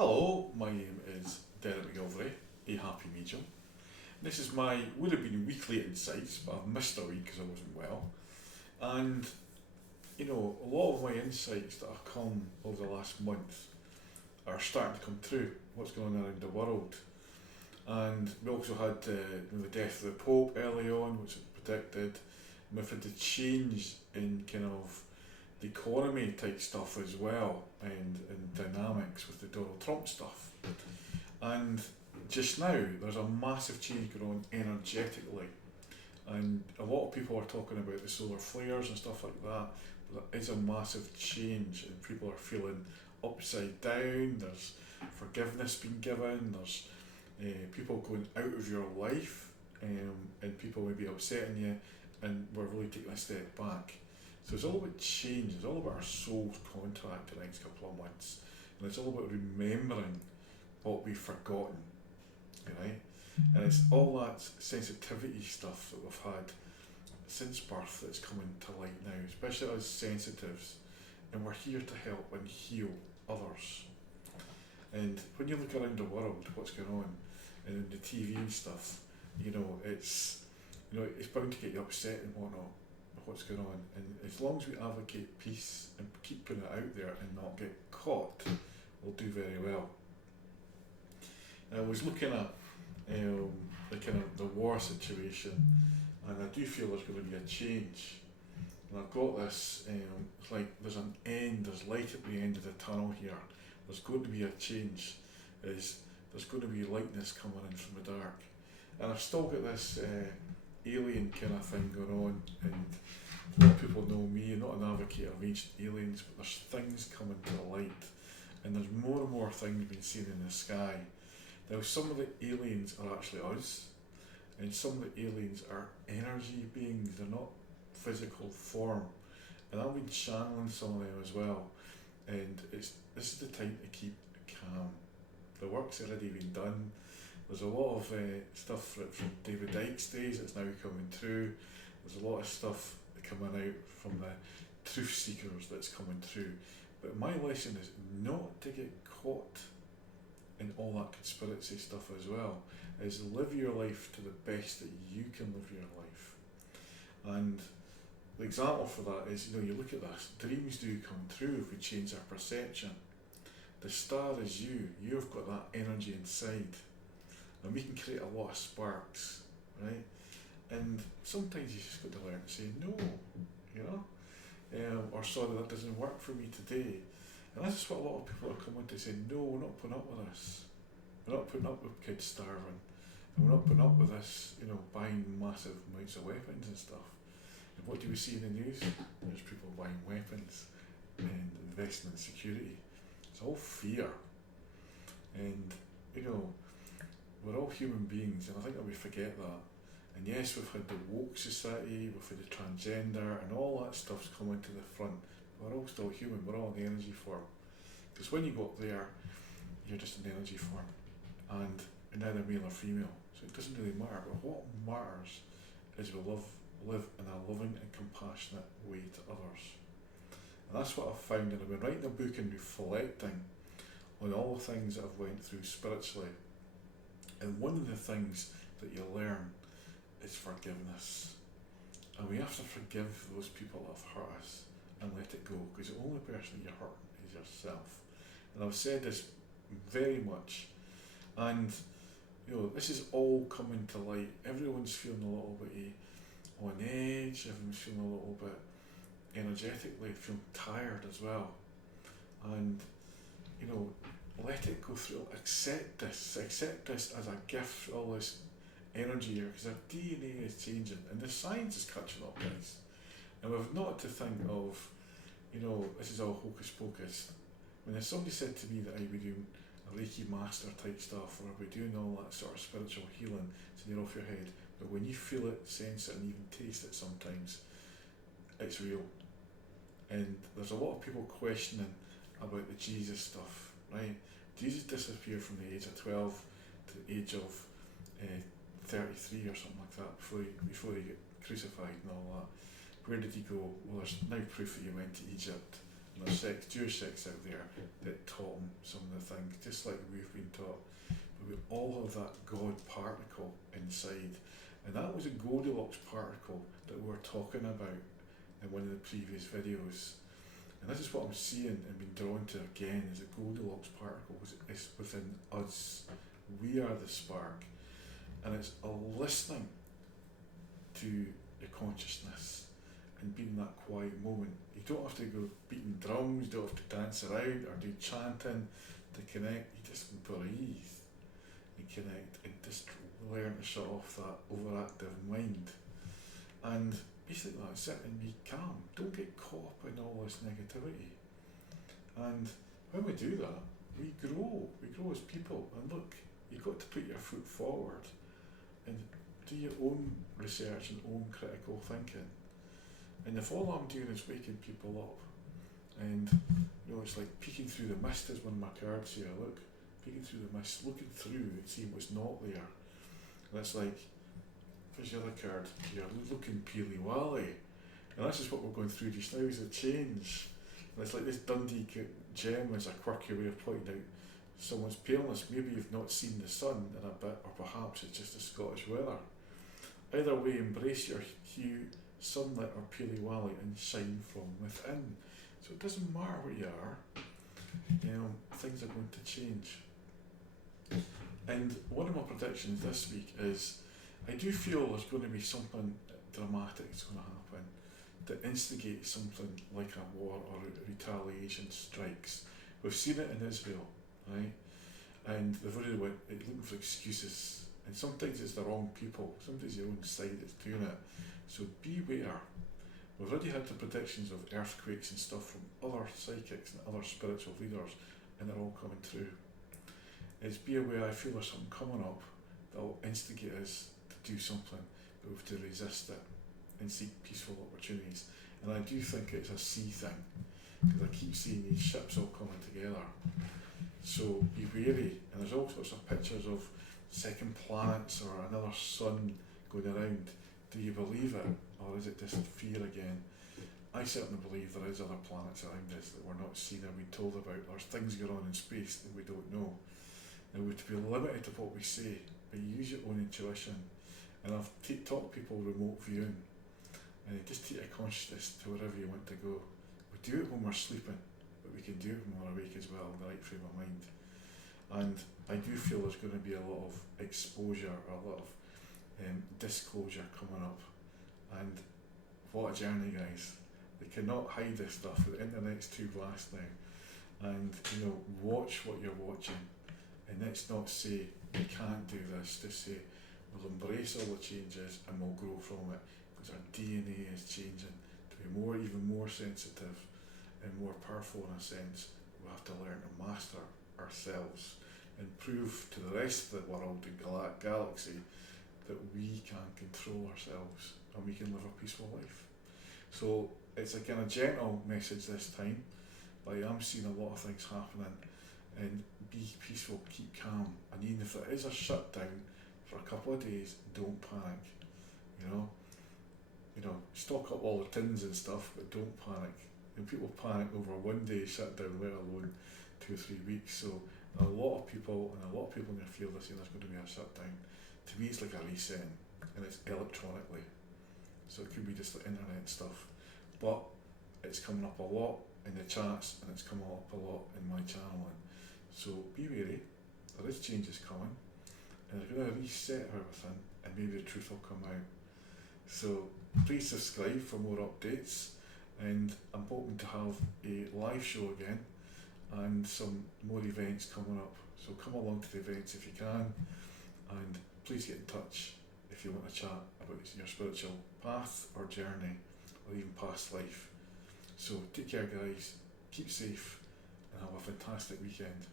Hello, my name is McGillivray, a happy medium. This is my would have been weekly insights, but I've missed a week because I wasn't well. And a lot of my insights that have come over the last month are starting to come through. What's going on around the world, and we also had the death of the Pope early on, which was predicted. And we've had the change in kind of the economy type stuff as well, and dynamics with the Donald Trump stuff. And just now, there's a massive change going on energetically, and a lot of people are talking about the solar flares and stuff like that. But there is a massive change, and people are feeling upside down. There's forgiveness being given. There's people going out of your life, and people may be upsetting you, and we're really taking a step back. So it's all about change. It's all about our soul's contract the next couple of months, and it's all about remembering what we've forgotten, right? And it's all that sensitivity stuff that we've had since birth that's coming to light now, especially as sensitives, and we're here to help and heal others. And when you look around the world, what's going on, and the TV and stuff, it's it's bound to get you upset and whatnot with what's going on. And as long as we advocate peace and keep putting it out there and not get caught, we'll do very well. I was looking at the kind of the war situation, and I do feel there's going to be a change. And I've got this, it's like there's an end, there's light at the end of the tunnel here. There's going to be a change. There's going to be lightness coming in from the dark. And I've still got this alien kind of thing going on, and a lot of people know me, I'm not an advocate of ancient aliens, but there's things coming to the light, and there's more and more things being seen in the sky. Now, some of the aliens are actually us, and some of the aliens are energy beings, they're not physical form. And I've been channeling some of them as well, and this is the time to keep calm. The work's already been done. There's a lot of stuff from David Icke's days that's now coming through. There's a lot of stuff coming out from the truth seekers that's coming through. But my lesson is not to get caught in all that conspiracy stuff as well. Is live your life to the best that you can live your life. And the example for that is, you look at this, dreams do come true if we change our perception. The star is you. You've got that energy inside. And we can create a lot of sparks, right? And sometimes you just got to learn to say no, or sorry, that doesn't work for me today. And that's just what a lot of people are coming to say, no, we're not putting up with this. We're not putting up with kids starving. And we're not putting up with this, buying massive amounts of weapons and stuff. And what do we see in the news? There's people buying weapons and investing in security. It's all fear. And, we're all human beings, and I think that we forget that. And yes, we've had the woke society, we've had the transgender, and all that stuff's coming to the front. We're all still human, we're all an energy form. Because when you go up there, you're just an energy form. And you're neither male or female. So it doesn't really matter. But what matters is we live in a loving and compassionate way to others. And that's what I've found, and I've been writing a book and reflecting on all the things that I've went through spiritually. And one of the things that you learn is forgiveness. And we have to forgive those people that have hurt us and let it go, because the only person you're hurting is yourself. And I've said this very much, and this is all coming to light. Everyone's feeling a little bit on edge, everyone's feeling a little bit energetically, feeling tired as well. And let it go through, accept this as a gift, all this energy here, because our DNA is changing and the science is catching up, guys. And we've not to think of, this is all hocus pocus. When somebody said to me that I would be doing a Reiki master type stuff, or I'd be doing all that sort of spiritual healing, so you're off your head, but when you feel it, sense it, and even taste it sometimes, it's real. And there's a lot of people questioning about the Jesus stuff, right? Jesus disappeared from the age of 12 to the age of 33 or something like that before he got crucified and all that. Where did he go? Well, there's now proof that he went to Egypt. and there's Jewish sects out there that taught them some of the things, just like we've been taught. But we all have that God particle inside, and that was a Goldilocks particle that we were talking about in one of the previous videos. And this is what I'm seeing and being drawn to again, is a Goldilocks particle is within us. We are the spark, and it's a listening to your consciousness and being that quiet moment. You don't have to go beating drums, you don't have to dance around or do chanting to connect. You just breathe and connect and just learn to shut off that overactive mind. And basically that's it, and be calm. Don't get caught up in all this negativity. And when we do that, we grow as people. And look, you've got to put your foot forward and do your own research and own critical thinking. And if all I'm doing is waking people up, and it's like peeking through the mist, is one of my cards here, look, peeking through the mist, looking through and seeing what's not there. And it's like, there's the other card, you're looking peely wally. And this is what we're going through just now, is a change. And it's like this Dundee gem is a quirky way of pointing out someone's paleness. Maybe you've not seen the sun in a bit, or perhaps it's just the Scottish weather. Either way, embrace your hue, sunlight or peely wally, and shine from within. So it doesn't matter where you are, things are going to change. And one of my predictions this week is, I do feel there's going to be something dramatic that's going to happen that instigates something like a war or retaliation strikes. We've seen it in Israel, right? And they've already went looking for excuses. And sometimes it's the wrong people, sometimes your own side that's doing it. So beware. We've already had the predictions of earthquakes and stuff from other psychics and other spiritual leaders, and they're all coming true. It's be aware, I feel there's something coming up that will instigate us to do something, but we have to resist it and seek peaceful opportunities. And I do think it's a sea thing, because I keep seeing these ships all coming together. So be wary, and there's all sorts of pictures of second planets or another sun going around. Do you believe it, or is it just fear again? I certainly believe there is other planets around us that we're not seeing or being told about. There's things going on in space that we don't know. Now we're to be limited to what we say, but use your own intuition. And I've taught people remote viewing, and just take your consciousness to wherever you want to go. We do it when we're sleeping, but we can do it when we're awake as well, in the right frame of mind. And I do feel there's going to be a lot of exposure, or a lot of disclosure coming up. And what a journey, guys. They cannot hide this stuff. The internet's too vast now. And watch what you're watching, and let's not say we can't do this. Just say we'll embrace all the changes and we'll grow from it, because our DNA is changing to be even more sensitive and more powerful in a sense. We have to learn to master ourselves and prove to the rest of the world and galaxy that we can control ourselves and we can live a peaceful life. So it's a kind of gentle message this time, but I am seeing a lot of things happening. And be peaceful, keep calm, and even if there is a shutdown for a couple of days, don't panic. Stock up all the tins and stuff, but don't panic. And people panic over one day shutdown, let alone 2 or 3 weeks. So a lot of people in the field are saying there's going to be a shutdown. To me, it's like a reset, and it's electronically. So it could be just the internet stuff, but it's coming up a lot in the chats, and it's coming up a lot in my channeling. So be wary, there is changes coming, and they're going to reset everything, and maybe the truth will come out. So please subscribe for more updates, and I'm hoping to have a live show again and some more events coming up. So come along to the events if you can, and please get in touch if you want to chat about your spiritual path or journey, or even past life. So take care, guys, keep safe, and have a fantastic weekend.